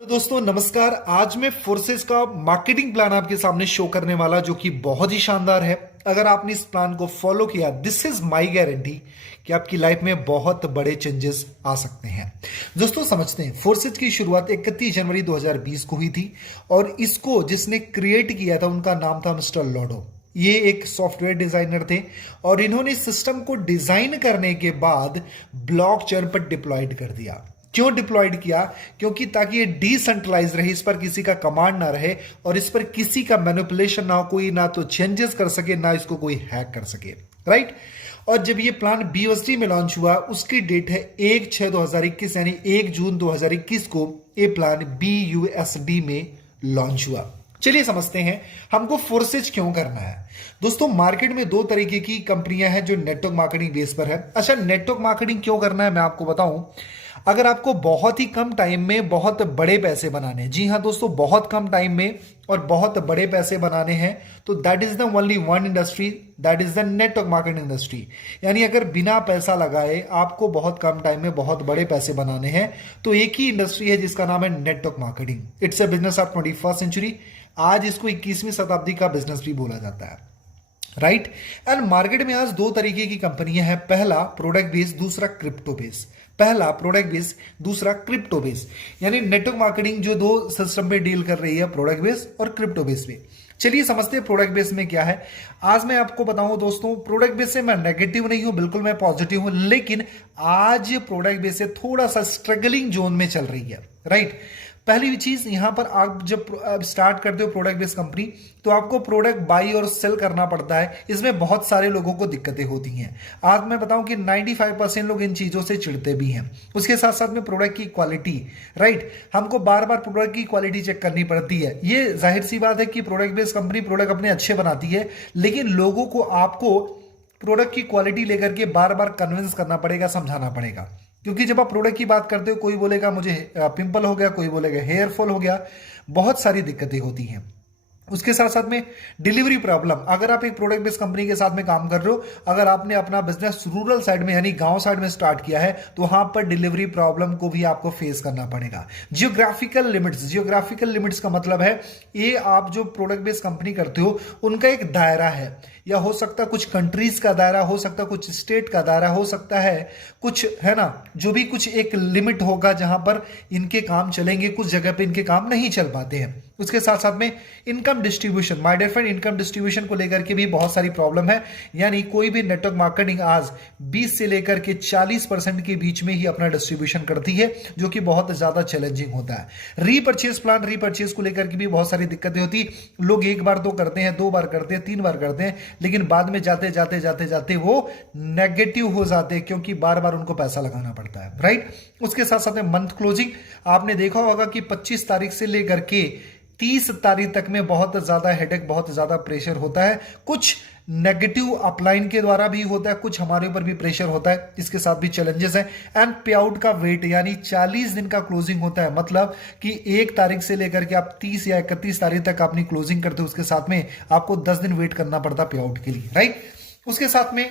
तो दोस्तों नमस्कार। आज मैं फोर्सेस का मार्केटिंग प्लान आपके सामने शो करने वाला जो कि बहुत ही शानदार है। अगर आपने इस प्लान को फॉलो किया, दिस इज माय गारंटी कि आपकी लाइफ में बहुत बड़े चेंजेस आ सकते हैं। दोस्तों समझते हैं, फोर्सेस की शुरुआत 31 जनवरी 2020 को हुई थी और इसको जिसने क्रिएट किया था उनका नाम था मिस्टर लॉडो। ये एक सॉफ्टवेयर डिजाइनर थे और इन्होंने सिस्टम को डिजाइन करने के बाद ब्लॉकचेन पर डिप्लॉयड कर दिया। क्यों डिप्लॉयड किया? क्योंकि ताकि ये डिसेंट्रलाइज रहे, इस पर किसी का कमांड ना रहे और इस पर किसी का मैनिपुलेशन ना हो, कोई ना तो चेंजेस कर सके ना इसको कोई हैक कर सके, राइट। और जब ये प्लान BUSD में लॉन्च हुआ, उसकी डेट है 1/6/2021 यानी 1 जून 2021 को ये प्लान BUSD में लॉन्च हुआ। चलिए समझते हैं हमको फोर्सेज क्यों करना है। दोस्तों मार्केट में दो तरीके की कंपनियां हैं जो नेटवर्क मार्केटिंग बेस पर है। अच्छा, नेटवर्क मार्केटिंग क्यों करना है मैं आपको बताऊं। अगर आपको बहुत ही कम टाइम में बहुत बड़े पैसे बनाने हैं, जी हां दोस्तों, बहुत कम टाइम में और बहुत बड़े पैसे बनाने हैं, तो that is the only one industry, that is the network marketing industry. यानी अगर बिना पैसा लगाए आपको बहुत कम टाइम में बहुत बड़े पैसे बनाने हैं तो एक ही इंडस्ट्री है जिसका नाम है network marketing. It's a business of 21st century. आज इसको 21वीं शताब्दी का बिजनेस भी बोला जाता है, राइट। एंड मार्केट में आज दो तरीके की कंपनियां हैं, पहला प्रोडक्ट बेस, दूसरा क्रिप्टो बेस। पहला प्रोडक्ट बेस, दूसरा क्रिप्टो बेस। यानी नेटवर्क मार्केटिंग जो दो सिस्टम पे डील कर रही है, प्रोडक्ट बेस और क्रिप्टो बेस पे। चलिए समझते हैं प्रोडक्ट बेस में क्या है। आज मैं आपको बताऊं दोस्तों, प्रोडक्ट बेस से मैं नेगेटिव नहीं हूं, बिल्कुल मैं पॉजिटिव हूं, लेकिन आज प्रोडक्ट बेस से थोड़ा सा स्ट्रगलिंग जोन में चल रही है, राइट। पहली चीज, यहां पर आप जब स्टार्ट करते हो प्रोडक्ट बेस्ड कंपनी तो आपको प्रोडक्ट बाई और सेल करना पड़ता है। इसमें बहुत सारे लोगों को दिक्कतें होती हैं। आज मैं बताऊं कि 95% लोग इन चीजों से चिढ़ते भी हैं। उसके साथ साथ में प्रोडक्ट की क्वालिटी, राइट, हमको बार बार प्रोडक्ट की क्वालिटी चेक करनी पड़ती है। ये जाहिर सी बात है कि प्रोडक्ट बेस्ड कंपनी प्रोडक्ट अपने अच्छे बनाती है, लेकिन लोगों को आपको प्रोडक्ट की क्वालिटी लेकर के बार बार कन्विंस करना पड़ेगा, समझाना पड़ेगा। क्योंकि जब आप प्रोडक्ट की बात करते हो, कोई बोलेगा मुझे पिंपल हो गया, कोई बोलेगा हेयर फॉल हो गया, बहुत सारी दिक्कतें होती हैं। उसके साथ साथ में डिलीवरी प्रॉब्लम। अगर आप एक प्रोडक्ट बेस्ड कंपनी के साथ में काम कर रहे हो, अगर आपने अपना बिजनेस रूरल साइड में यानी गांव साइड में स्टार्ट किया है, तो वहां पर डिलीवरी प्रॉब्लम को भी आपको फेस करना पड़ेगा। जियोग्राफिकल लिमिट्स, जियोग्राफिकल लिमिट्स का मतलब है ये आप जो प्रोडक्ट बेस्ड कंपनी करते हो उनका एक दायरा है, या हो सकता है कुछ कंट्रीज का दायरा, हो सकता है कुछ स्टेट का दायरा, हो सकता है कुछ, है ना, जो भी कुछ एक लिमिट होगा जहां पर इनके काम चलेंगे, कुछ जगह पे इनके काम नहीं चल पाते हैं। उसके साथ साथ में income distribution, my dear friend, income distribution को लेकर के भी बहुत सारी प्रॉब्लम है। यानी कोई भी नेटवर्क मार्केटिंग आज 20 से लेकर के 40% के बीच में ही अपना डिस्ट्रीब्यूशन करती है, जो कि बहुत ज्यादा चैलेंजिंग होता है। रीपर्चेज प्लान, रीपर्चेज को लेकर के भी बहुत सारी दिक्कतें होती। लोग एक बार तो करते हैं, दो बार करते हैं, 3 बार करते हैं, लेकिन बाद में जाते जाते जाते जाते वो नेगेटिव हो जाते हैं, क्योंकि बार बार उनको पैसा लगाना पड़ता है, राइट। उसके साथ साथ में मंथ क्लोजिंग, आपने देखा होगा कि 25 तारीख से लेकर के 30 तारीख तक में बहुत ज्यादा हेडेक, बहुत ज्यादा प्रेशर होता है। कुछ नेगेटिव अपलाइन के द्वारा भी होता है, कुछ हमारे ऊपर भी प्रेशर होता है, इसके साथ भी चैलेंजेस है। एंड पे आउट का वेट, यानी 40 दिन का क्लोजिंग होता है, मतलब कि 1 तारीख से लेकर के आप 30 या 31 तारीख तक अपनी क्लोजिंग करते हो, उसके साथ में आपको 10 दिन वेट करना पड़ता है पे आउट के लिए, राइट। उसके साथ में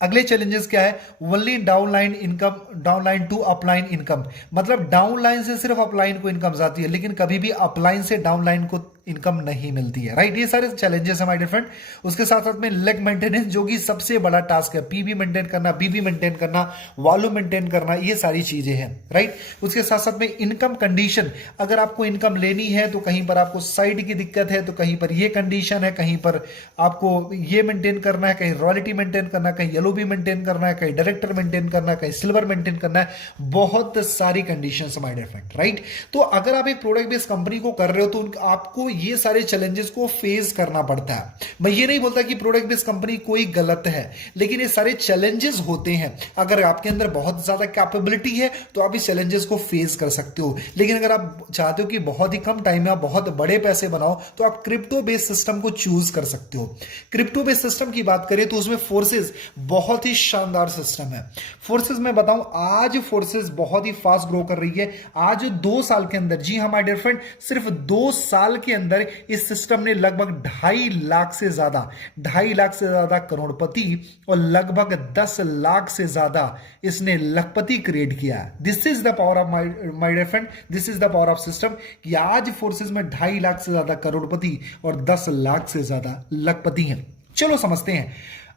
अगले चैलेंजेस क्या है, only downline income, downline to upline income, मतलब डाउनलाइन से सिर्फ अपलाइन को इनकम जाती है, लेकिन कभी भी अपलाइन से डाउनलाइन को इनकम नहीं मिलती है, राइट। ये सारे चैलेंजेस है माय डियर फ्रेंड। उसके साथ साथ में लेग मेंटेनेंस, जो कि सबसे बड़ा टास्क है, पीबी मेंटेन करना, बीबी मेंटेन करना, वॉल्यूम मेंटेन करना, ये सारी चीजें हैं, राइट। उसके साथ साथ में इनकम कंडीशन, अगर आपको इनकम लेनी है तो कहीं पर आपको साइड की दिक्कत है, तो कहीं पर ये कंडीशन है, कहीं पर आपको ये मेंटेन करना है, कहीं रॉयल्टी मेंटेन करना है, कहीं येलो भी मेंटेन करना है, कहीं डायरेक्टर मेंटेन करना है, कहीं सिल्वर मेंटेन करना है, बहुत सारी condition my dear friend, right. तो अगर आप एक प्रोडक्ट बेस्ड कंपनी को कर रहे हो तो आपको ये सारे चैलेंजेस को फेस करना पड़ता है। मैं ये नहीं बोलता कि प्रोडक्ट बेस्ड कंपनी कोई गलत है, लेकिन ये सारे चैलेंजेस होते हैं। अगर आपके अंदर बहुत ज्यादा कैपेबिलिटी है तो आप इस चैलेंजेस को फेस कर सकते हो, लेकिन अगर आप चाहते हो कि बहुत ही कम टाइम में आप बहुत बड़े पैसे बनाओ तो आप क्रिप्टो बेस्ड सिस्टम को चूज कर सकते हो। क्रिप्टो बेस्ड सिस्टम की बात करें तो उसमें फोर्सेस बहुत ही शानदार सिस्टम है। फोर्सेस में बताऊं, आज फोर्सेस बहुत ही फास्ट ग्रो कर रही है। आज 2 साल के अंदर, जी हाँ माय डियर फ्रेंड, सिर्फ 2 साल के अंदर इस सिस्टम ने लगभग 2.5 लाख से ज्यादा करोड़पति और लगभग 10 लाख से ज्यादा इसने लखपति क्रिएट किया। This is the power of my dear friend, this is the power of system कि आज फोर्सेस में 2.5 लाख से ज्यादा करोड़पति और 10 लाख से ज्यादा लखपति हैं। चलो समझते हैं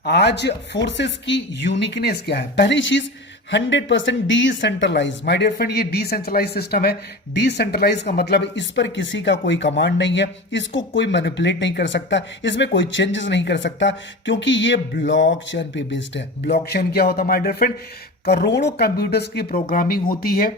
आज फोर्सेस की यूनिकनेस क्या है। पहली चीज 100% डिसेंट्रलाइज। माय डियर फ्रेंड, ये डिसेंट्रलाइज सिस्टम है। डिसेंट्रलाइज का मतलब इस पर किसी का कोई कमांड नहीं है, इसको कोई मैनिपुलेट नहीं कर सकता, इसमें कोई चेंजेस नहीं कर सकता, क्योंकि ये ब्लॉकचेन पे बेस्ड है। ब्लॉकचेन क्या होता है माय डियर फ्रेंड? करोड़ों कंप्यूटर्स की प्रोग्रामिंग होती है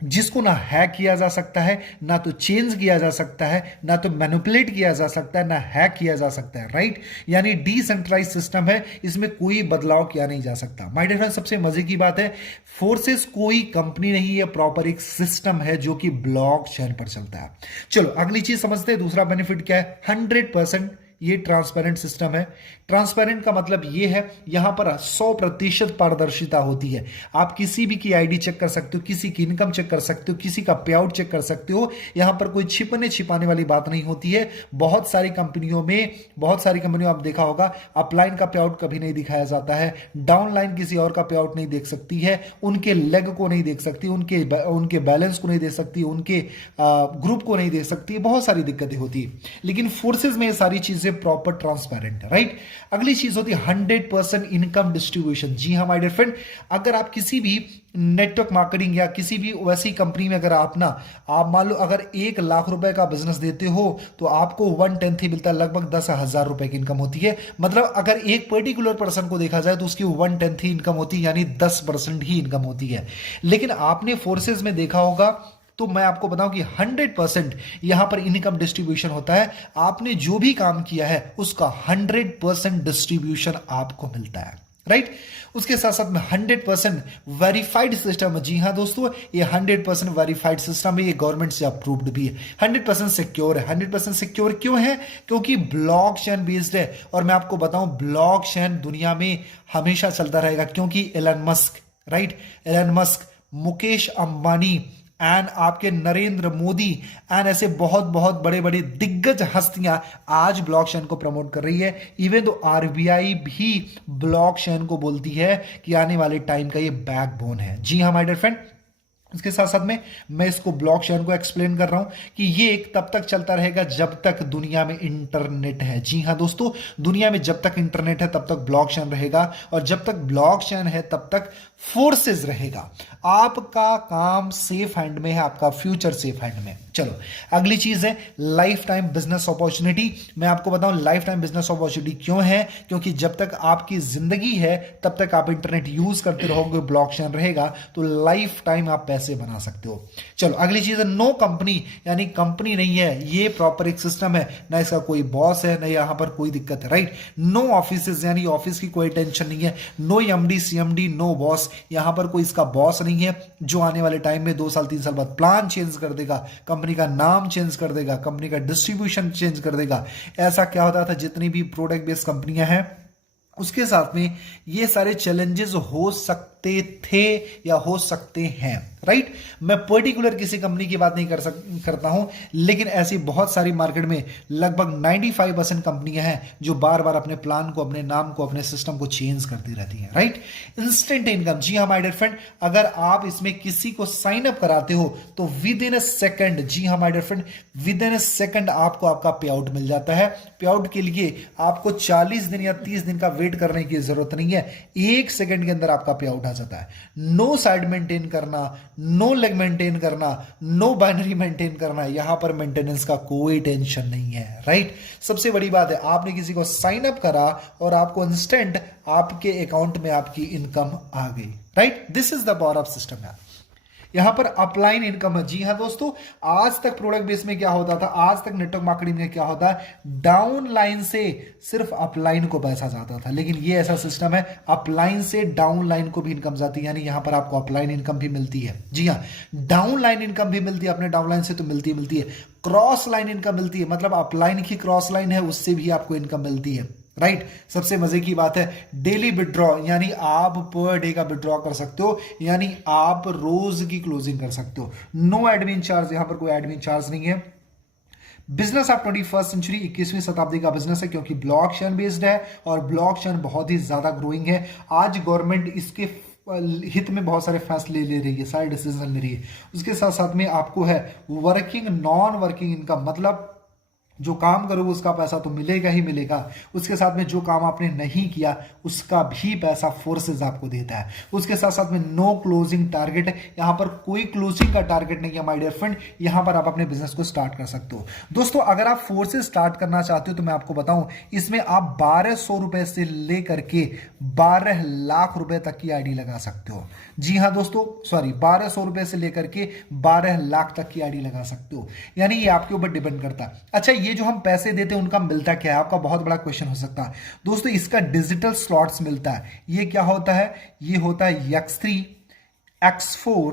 जिसको ना हैक किया जा सकता है, ना तो चेंज किया जा सकता है, ना तो मैनिपुलेट किया जा सकता है, ना हैक किया जा सकता है। राइट, यानी डिसेंट्रलाइज सिस्टम है, इसमें कोई बदलाव किया नहीं जा सकता। माय डियर फ्रेंड, सबसे मजे की बात है फोर्सेस कोई कंपनी नहीं है, प्रॉपर एक सिस्टम है जो कि ब्लॉकचेन पर चलता है। चलो अगली चीज समझते हैं, दूसरा बेनिफिट क्या है। 100% ये ट्रांसपेरेंट सिस्टम है। ट्रांसपेरेंट का मतलब ये है यहां पर 100% पारदर्शिता होती है। आप किसी भी की आईडी चेक कर सकते हो, किसी की इनकम चेक कर सकते हो, किसी का पे आउट चेक कर सकते हो। यहां पर कोई छिपने छिपाने वाली बात नहीं होती है। बहुत सारी कंपनियों आप देखा होगा अपलाइन का पे आउट कभी नहीं दिखाया जाता है, डाउनलाइन किसी और का पे आउट नहीं देख सकती है, उनके लेग को नहीं देख सकती, उनके बैलेंस को नहीं देख सकती, उनके ग्रुप को नहीं देख सकती, बहुत सारी दिक्कतें होती है। लेकिन फोर्सेज में ये सारी चीजें प्रॉपर ट्रांसपेरेंट है। राइट, अगली चीज होती है 100% इनकम डिस्ट्रीब्यूशन। जी हाँ माय डियर फ्रेंड, अगर आप किसी भी नेटवर्क मार्केटिंग या किसी भी वैसी कंपनी में अगर आप मान लो अगर 1 लाख रुपए का बिजनेस देते हो तो आपको 1/10 ही मिलता है, लगभग 10,000 रुपए की इनकम होती है। मतलब अगर एक पर्टिकुलर पर्सन को देखा जाए तो उसकी 1/10 ही इनकम होती है, यानी 10% ही इनकम होती है। लेकिन आपने फोर्सेज में देखा होगा तो मैं आपको बताऊं कि 100% यहां पर इनकम डिस्ट्रीब्यूशन होता है। आपने जो भी काम किया है उसका 100% डिस्ट्रीब्यूशन आपको मिलता है। राइट, उसके साथ साथ में 100% वेरीफाइड सिस्टम है। जी हां दोस्तों, ये 100% वेरीफाइड सिस्टम है, ये गवर्नमेंट से अप्रूव्ड भी है। 100% सिक्योर है। 100% सिक्योर क्यों है? क्योंकि ब्लॉकचेन बेस्ड है। और मैं आपको बताऊं ब्लॉकचेन दुनिया में हमेशा चलता रहेगा, क्योंकि Elon Musk, Mukesh Ambani and आपके नरेंद्र मोदी एंड ऐसे बहुत बहुत बड़े बड़े दिग्गज हस्तियां आज ब्लॉकचेन को प्रमोट कर रही है। इवन तो आरबीआई भी ब्लॉकचेन को बोलती है कि आने वाले टाइम का ये बैकबोन है। जी हाँ माय डियर फ्रेंड, इसके साथ साथ में मैं इसको ब्लॉकचेन को एक्सप्लेन कर रहा हूं कि ये एक तब तक चलता रहेगा जब तक दुनिया में इंटरनेट है। जी हां दोस्तों, दुनिया में जब तक इंटरनेट है तब तक ब्लॉकचेन रहेगा, और जब तक ब्लॉकचेन है तब तक फोर्सेस रहेगा। आपका काम सेफ हैंड में है, आपका फ्यूचर सेफ हैंड में। चलो अगली चीज है लाइफ टाइम बिजनेस अपॉर्चुनिटी। मैं आपको बताऊं लाइफ टाइम बिजनेस अपॉर्चुनिटी क्यों है, क्योंकि जब तक आपकी जिंदगी है तब तक आप इंटरनेट यूज करते रहोगे, ब्लॉकचेन रहेगा, तो लाइफ टाइम आप पैसे बना सकते हो। चलो अगली चीज है नो कंपनी, यानी कंपनी नहीं है, ये प्रॉपर एक सिस्टम है, ना इसका कोई बॉस है, ना यहां पर कोई दिक्कत है। राइट, नो ऑफिस, यानी ऑफिस की कोई टेंशन नहीं है, no MD CMD, no boss, यहां पर कोई इसका बॉस नहीं है जो आने वाले टाइम में 2 साल 3 साल बाद प्लान चेंज कर देगा, कंपनी का नाम चेंज कर देगा, कंपनी का डिस्ट्रीब्यूशन चेंज कर देगा। ऐसा क्या होता था, जितनी भी प्रोडक्ट बेस्ड कंपनियां हैं उसके साथ में ये सारे चैलेंजेस हो सकते थे या हो सकते हैं। राइट, मैं पर्टिकुलर किसी कंपनी की बात नहीं करता हूं, लेकिन ऐसी बहुत सारी मार्केट में लगभग 95% कंपनियां हैं जो बार बार अपने प्लान को, अपने नाम को, अपने सिस्टम को चेंज करती रहती हैं। Right, instant income. जी हाँ माय डियर फ्रेंड, अगर आप इसमें किसी को साइन अप कराते हो तो विद इन अ सेकंड, जी हाँ my dear friend, within a second आपको आपका पे आउट मिल जाता है। पे आउट के लिए आपको 40 दिन या 30 दिन का वेट करने की जरूरत नहीं है, 1 सेकंड के अंदर आपका पे आउट आ जाता है। नो साइड मेंटेन करना, नो लेग मेंटेन करना, नो बाइनरी मेंटेन करना, यहां पर मेंटेनेंस का कोई टेंशन नहीं है। राइट, सबसे बड़ी बात है आपने किसी को साइन अप करा और आपको इंस्टेंट आपके अकाउंट में आपकी इनकम आ गई। Right, this is the power of system यार। यहां पर अपलाइन इनकम है। जी हां दोस्तों, आज तक प्रोडक्ट बेस में क्या होता था, आज तक नेटवर्क मार्केटिंग में क्या होता है, डाउन लाइन से सिर्फ अपलाइन को पैसा जाता था, लेकिन ये ऐसा सिस्टम है अपलाइन से डाउन लाइन को भी इनकम जाती है, यानी यहां पर आपको अपलाइन इनकम भी मिलती है। जी हां, डाउन लाइन इनकम भी मिलती है, अपने डाउन लाइन से तो मिलती है, क्रॉस लाइन इनकम मिलती है, मतलब अपलाइन की क्रॉस लाइन है उससे भी आपको इनकम मिलती है। राइट, सबसे मजे की बात है डेली विड्रॉ, यानी आप पर डे का विड्रॉ कर सकते हो, यानी आप रोज की क्लोजिंग कर सकते हो। नो एडमिन चार्ज, यहां पर कोई एडमिन चार्ज नहीं है। बिजनेस ऑफ 21st सेंचुरी, 21वीं शताब्दी का बिजनेस है, क्योंकि ब्लॉकचेन बेस्ड है और ब्लॉकचेन बहुत ही ज्यादा ग्रोइंग है। आज गवर्नमेंट इसके हित में बहुत सारे फैसले ले रही है, सारे डिसीजन ले रही है। उसके साथ साथ में आपको है वर्किंग नॉन वर्किंग इनकम, मतलब जो काम करोगे उसका पैसा तो मिलेगा ही मिलेगा, उसके साथ में जो काम आपने नहीं किया उसका भी पैसा फोर्सेस आपको देता है। उसके साथ साथ में नो क्लोजिंग टारगेट है, यहां पर कोई क्लोजिंग का टारगेट नहीं है माय डियर फ्रेंड, यहां पर आप अपने बिजनेस को स्टार्ट कर सकते हो। दोस्तों अगर आप फोर्सेस स्टार्ट करना चाहते हो तो मैं आपको बताऊं, इसमें आप 1200 रुपए से लेकर के 12 लाख रुपए तक की आईडी लगा सकते हो। जी हां दोस्तों, सॉरी, 1200 रुपए से लेकर के 12 लाख तक की आईडी लगा सकते हो, यानी ये आपके ऊपर डिपेंड करता है। अच्छा, ये जो हम पैसे देते हैं उनका मिलता क्या है, आपका बहुत बड़ा क्वेश्चन हो सकता है। दोस्तों इसका डिजिटल स्लॉट्स मिलता है। ये क्या होता है, ये होता है X3, X4,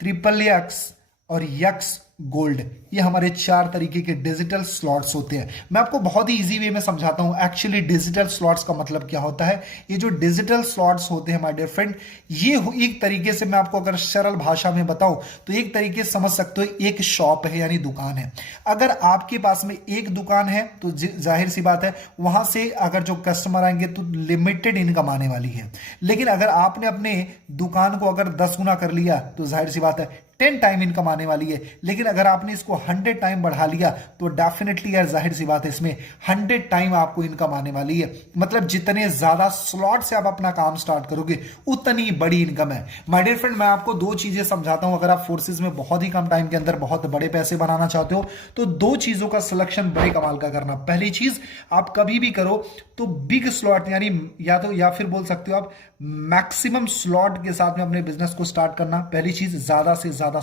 XXX और X गोल्ड। ये हमारे 4 तरीके के डिजिटल स्लॉट्स होते हैं। मैं आपको बहुत ही इजी वे में समझाता हूं एक्चुअली डिजिटल स्लॉट्स का मतलब क्या होता है। ये जो डिजिटल स्लॉट्स होते हैं माय डियर फ्रेंड, ये एक तरीके से मैं आपको अगर सरल भाषा में बताऊं तो एक तरीके से समझ सकते हो, एक शॉप है यानी दुकान है। अगर आपके पास में एक दुकान है तो जाहिर सी बात है वहां से अगर जो कस्टमर आएंगे तो लिमिटेड इनकम आने वाली है। लेकिन अगर आपने अपने दुकान को अगर 10 गुना कर लिया तो जाहिर सी बात है 10 टाइम इनकम आने वाली है। लेकिन अगर आपने इसको 100 टाइम बढ़ा लिया तो डेफिनेटली यार जाहिर सी बात है इसमें 100 टाइम आपको इनकम आने वाली है। मतलब जितने ज्यादा स्लॉट से आप अपना काम स्टार्ट करोगे उतनी बड़ी इनकम है। माय डियर फ्रेंड, मैं आपको 2 चीजें समझाता हूं। अगर आप फोर्सेज में बहुत ही कम टाइम के अंदर बहुत बड़े पैसे बनाना चाहते हो तो 2 चीजों का सिलेक्शन बड़े कमाल का करना। पहली चीज, आप कभी भी करो तो बिग स्लॉट यानी या फिर बोल सकते हो आप मैक्सिमम स्लॉट के साथ में अपने बिजनेस को स्टार्ट करना। पहली चीज, ज्यादा से ज्यादा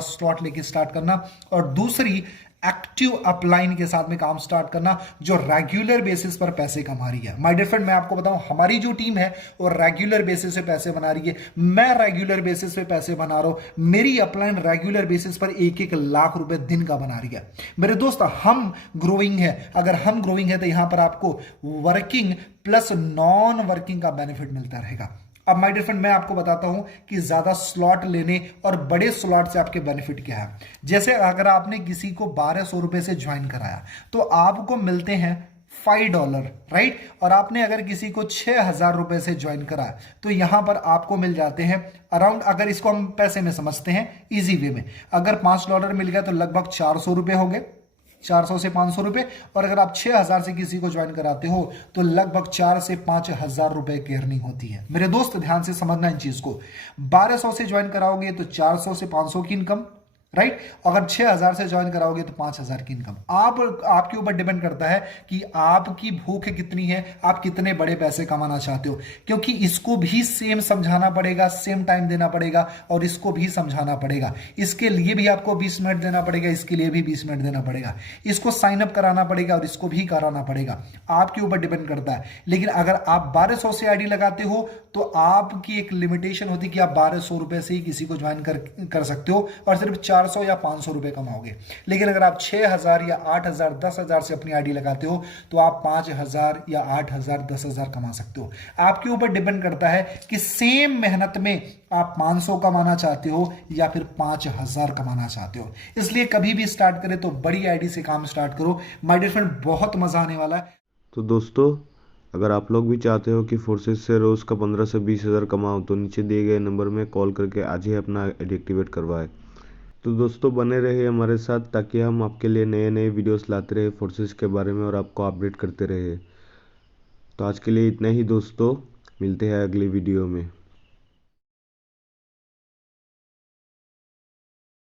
स्लॉट लेके स्टार्ट करना। और दूसरी, एक्टिव अपलाइन के साथ में काम स्टार्ट करना जो रेगुलर बेसिस पर पैसे कमा रही है। माय डियर फ्रेंड, मैं आपको बताऊं हमारी जो टीम है वो रेगुलर बेसिस पे पैसे बना रही है। मैं रेगुलर बेसिस पे पैसे बना रहा हूं। मेरी अपलाइन रेगुलर बेसिस पर 1-1 लाख रुपए दिन का बना रही है। मेरे दोस्त, हम ग्रोइंग है। अगर हम ग्रोइंग है तो यहां पर आपको वर्किंग प्लस नॉन वर्किंग का बेनिफिट मिलता रहेगा। अब माय डियर फ्रेंड, मैं आपको बताता हूं कि ज्यादा स्लॉट लेने और बड़े स्लॉट से आपके बेनिफिट क्या है। जैसे अगर आपने किसी को 1200 रुपए से ज्वाइन कराया तो आपको मिलते हैं $5, राइट। और आपने अगर किसी को 6000 रुपए से ज्वाइन कराया तो यहां पर आपको मिल जाते हैं अराउंड, अगर इसको हम पैसे में समझते हैं इजी वे में, अगर $5 मिल गया तो लगभग 400 रुपए हो गए, 400 से 500 रुपए। और अगर आप 6000 से किसी को ज्वाइन कराते हो तो लगभग 4 से 5000 रुपए की अर्निंग होती है। मेरे दोस्त ध्यान से समझना इन चीज को, 1200 से ज्वाइन कराओगे तो 400 से 500 की इनकम, राइट। अगर 6000 से ज्वाइन कराओगे तो 5000 की इनकम। आपके ऊपर डिपेंड करता है कि आपकी भूख कितनी है, आप कितने बड़े पैसे कमाना चाहते हो। क्योंकि इसको भी सेम समझाना पड़ेगा, सेम टाइम देना पड़ेगा और इसको भी समझाना पड़ेगा। इसके लिए भी आपको 20 मिनट देना पड़ेगा, इसके लिए भी 20 मिनट देना पड़ेगा, इसको साइन अप कराना पड़ेगा और इसको भी कराना पड़ेगा। आपके ऊपर डिपेंड करता है। लेकिन अगर आप 1200 से आईडी लगाते हो तो आपकी एक लिमिटेशन होती है कि आप 1200 रुपए से ही किसी को ज्वाइन कर सकते हो और सिर्फ 400 या 500 रुपए कमाओगे। लेकिन अगर आप 6000 या 8000 10,000 से अपनी आईडी लगाते हो तो आप 5000 या 8000 10,000 कमा सकते हो। आपके ऊपर डिपेंड करता है कि सेम मेहनत में आप 500 कमाना चाहते हो या फिर 5000 कमाना चाहते हो। इसलिए कभी भी स्टार्ट करें तो बड़ी आईडी से काम स्टार्ट करो। माय डियर फ्रेंड, बहुत मजा आने वाला है। तो दोस्तों, अगर आप लोग भी चाहते हो कि फोर्सेस से रोज़ का 15 से 20 हज़ार कमाओ तो नीचे दिए गए नंबर में कॉल करके आज ही अपना आईडी एक्टिवेट करवाएं। तो दोस्तों, बने रहिए हमारे साथ ताकि हम आपके लिए नए नए वीडियोस लाते रहे फोर्सेस के बारे में और आपको अपडेट करते रहे। तो आज के लिए इतना ही दोस्तों, मिलते हैं अगली वीडियो में।